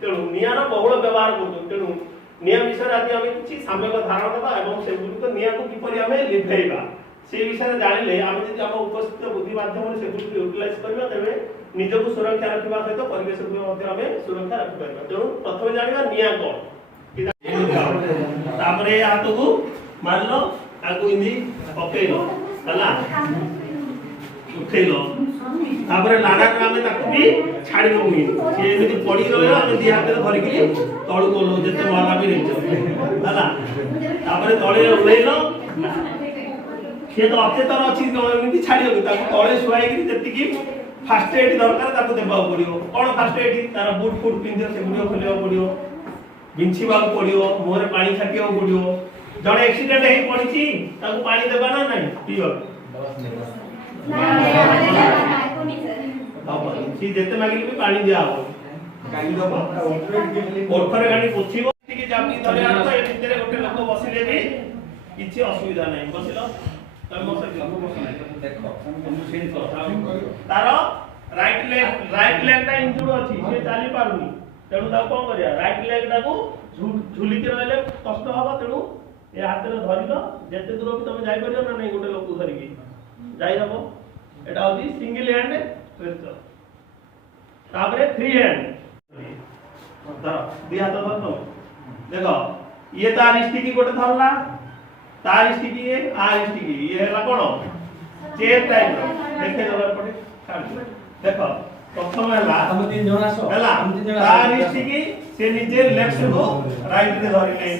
तेणु निआर बहुल व्यवहार करूँ तेणु निआ विषय आज आम किसी सामयिक धारणा देवा और से गुड़िक निआ को किपर आम लिभेवा से विषय जानिले आम जब आम उपस्थित बुद्धि माध्यम से यूटिलाइज करवा तेरे निजक सुरक्षा रखा सहित परिवेश को सुरक्षा रखिपर तेणु प्रथम जाना निआ कौन हाथ को मारल आगु इndi पकेल उठेल तापर लाड़ा आम भी छाड़ी दूनी सी एमती पड़ी रहा आम दी हाथ धरिकी तलू कलु जिते महला भी है तले ओल्ल सी तो अचेतन अच्छी छाड़ी तले शुआई जी फास्ट एड दरकार देवा पड़ो कौन फास्ट एड तार बुट फुट पिंध से गुड़ खोलिया पड़ो बिछवा पड़ो मुहर पा छाटिया पड़ो जड़े एक्सीडेंट हो पड़ी पानी देवा ना ना पीओ जिते मागिल भी पानी दिया ओठरे गाड़ी पोछिब चापी धरे आनता ए भितर गोटे लोक बसिले भी किछि असुविधा नै बसिलो तम देखो तार राइट लेग टा इंजुर्ड अछि से चाली पारुनी तेणु ता कोन करिया राइट लेग टा को झुली के रहले कष्ट हबा तेणु ए हाथ रे धरिलो जते दूर भी तुम जाई परियो ना नै गोटे लोक धरिकी जाई हबो एटा होती सिंगल हैंड स्ट्रेचर तापरे थ्री हैंड धर दी हाथ धर तुम देखो ये तार स्टिकी गोटे धरला तार स्टिकी ये आर स्टिकी ये हला कोन चेयर टाइप देखे दला पड़े देखो प्रथम हला हम तीन जण आसो हला तार स्टिकी से नीचे लेफ्ट को राइट रे धरिले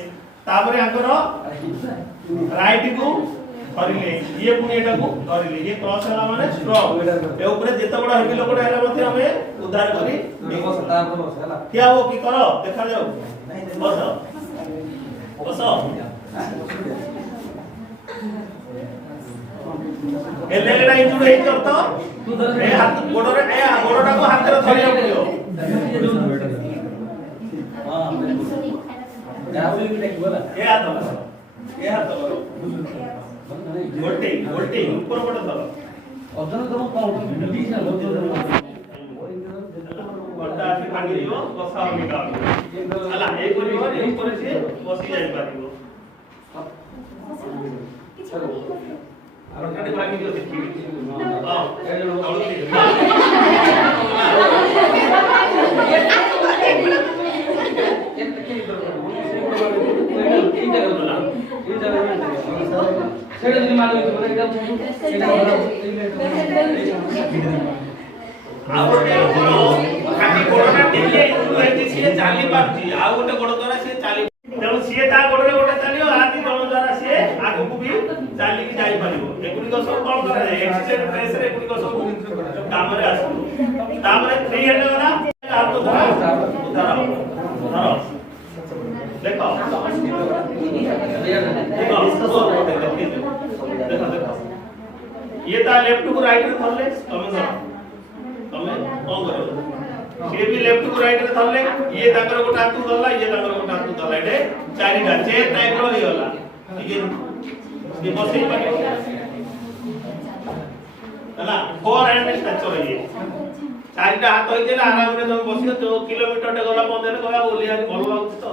तापरे आंकर राइट को धरिले ये पुनी एटा को धरिले ये क्रॉस हला माने स्ट्रोक ए ऊपर जेते बडा हेवी लोकडा हला मते हमें उद्धार करी देखो सता बस हला क्या हो की करो देखा जाओ बस बस ए लेगडा इंजुर हे करतो ए हाथ गोडरे ए गोडटा को हाथ रे धरिया पड़ियो हां जाऊ भी देखबला ए हाथ करो गोल्टे गोल्टे ऊपर पड़ दो अदर तो कौन बीच ना लोग गोल्टा आसी भांगी दियो बसा निकाल हला ए करियो ए ऊपर से बसी जाई पारिबो चलो आरो काटे भांगी दियो देखि हां ए जो सेडे दिन मारो तो एकदम आ गोटे खाटी गोडना टिके इन्फ्लुएंस से चाली पारती आ गोटे गोड द्वारा से चाली तेणु सी ता गोडरे गोटे चालियो आदि गोड द्वारा से आगु को भी चाली की जाई परिबो एकुडी को सब कोन करे एक्सीडेंट प्रेस रे एकुडी को सब काम रे आसु तामरे 3 हेड वाला हाथ तो धरो देखो ये ता लेफ्ट को राइट रे धरले तमे कोन करो से भी लेफ्ट को राइट रे धरले ये ताकर गोटा हाथ धरला ये ताकर गोटा हाथ धरला एटे चारिटा चेयर टाइप रो हे होला ठीक है ये बसई पाके हला फोर हैंड स्ट्रक्चर है ये चारिटा हाथ होई जेला आराम रे तुम बसियो तो किलोमीटर टे गला पौंदे ने गला ओली आज भलो लागछ तो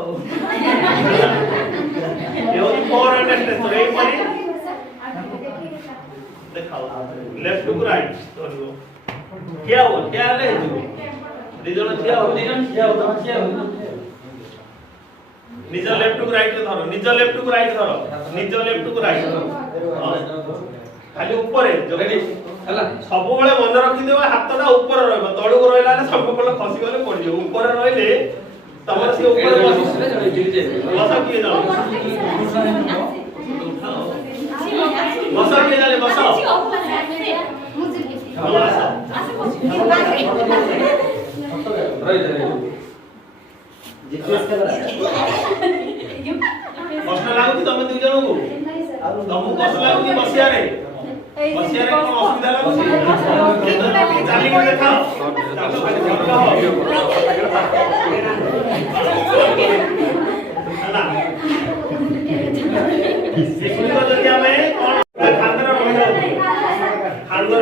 यो फोर हैंड स्ट्रक्चर ए परी देखाओ लेफ्ट टू राइट तो क्या हो क्या ले जो दिजन क्या हो निज लेफ्ट टू राइट धरो निज लेफ्ट टू राइट धरो निज लेफ्ट टू राइट खाली ऊपर जगडी हला सब बेले मन रखि देबा हाथटा ऊपर रहबो तळु को रहला सब बेले खसी गले पड़ जे ऊपर रहले तमर से ऊपर बसले जळे गिर जे बसा किए जाओ बसा किए जाले बसा रही जाए कष्ट लागुची तमे दुई जण को तमु कष्ट लागुची बसिया रे कोन असुविधा लागुची जेतो चाली के देखाओ चालो हला सिकुली को जति हमें कोन खांदर रहि खांदर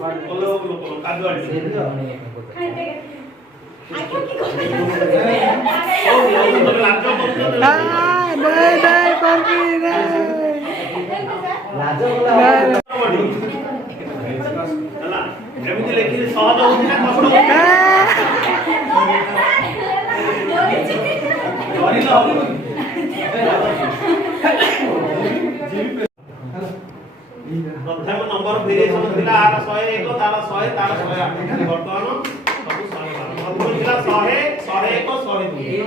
कोलो कादुआडी ଏମିତି ଲେଖିଲେ ସହଜ ହଉଛି ନା କଷ୍ଟ ହଉଛି? ପ୍ରଥମ ନମ୍ବର ଭେରିଏସନ ଥିଲା ଆର 101 ତାର 100 ତାର 108 ବର୍ତ୍ତମାନ ସବୁ 100 ଥିଲା 100 101 102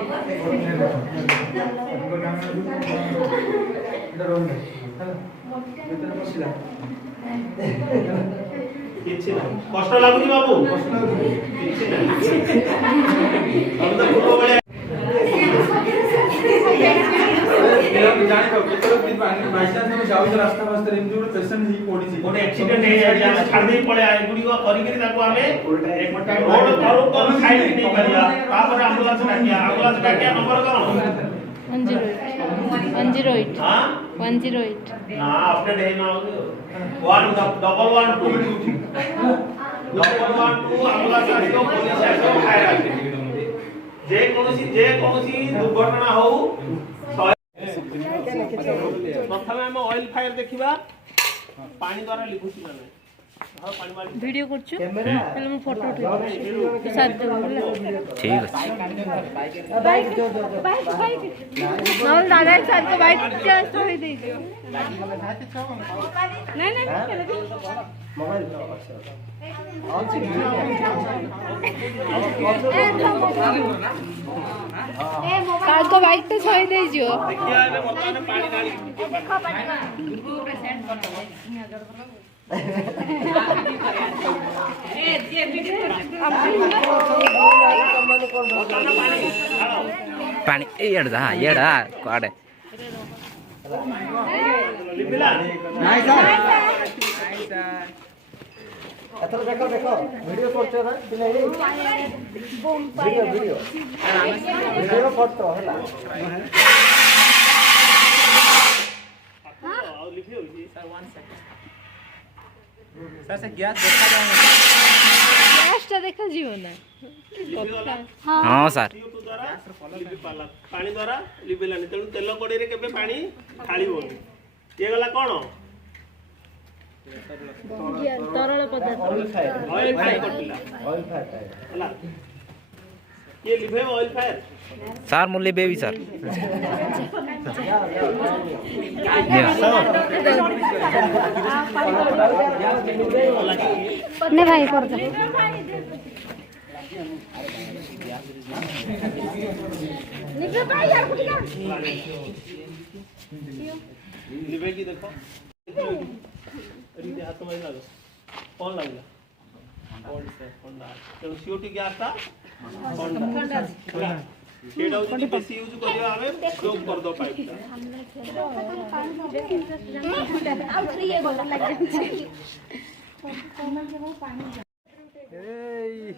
କିଛି ନାହିଁ କଷ୍ଟ ଲାଗୁଛି ବାବୁ କିଛି ନାହିଁ ତମେ ତ ପୂର୍ବ ବେଳେ जाने को केतरो दिन बाय चांस में जाउ रास्ता रास्ता रे एमती गोटे पेशेंट ही पड़ी छी गोटे एक्सीडेंट हे जाय हम छाड़ दे पळे आय गुडी को करी करी ताको हमें एक मिनट रोड पर साइड नहीं करिया तापर एम्बुलेंस डाकिया नंबर कौन 108 हां 108 ना अपडेट है ना 1112 एम्बुलेंस आइयो पुलिस आइयो फायर आइयो जे कोनोसी दुर्घटना हो प्रथम हम ऑयल फायर देखिबा पानी द्वारा लिखुची ना वीडियो करछु पहले हम फोटो उठा साथ दे ठीक है बाइक नॉल दादा साथ को बाइक चांस तो ही दे नहीं मोबाइल साथ को बाइक तो छोड़ दे जो देखिया एबे वर्तमान पानी डाली देखो पानी ग्रुप रे सेंड कर पानी एड़ा काड़े लिपिला नहीं सर एथर देखो वीडियो करते ना कि नहीं वीडियो फोटो हला हां लिखियो सर 1 सेकंड सर से गैस देखा जाए गैसटा देखा जीव ना हां सर पानी द्वारा लिपिलानी तेणु तेल कड़े रे केबे पानी ढाळीबोनी ये गला कोन तरल पदार्थ ऑयल फायर करतिला हला ये लिभे ऑयल फायर सर मुल्ले बेबी सर ने भाई कर दे निकल भाई यार कुछ कर लिभे की देखो अरे हाथ में लागो कौन लागला कौन से होंडा तो CO2 गैस था होंडा सेटा होची बेसी यूज करियो आमे स्टॉप कर दो पाइप आउ थ्री ये बोल लग जाए ए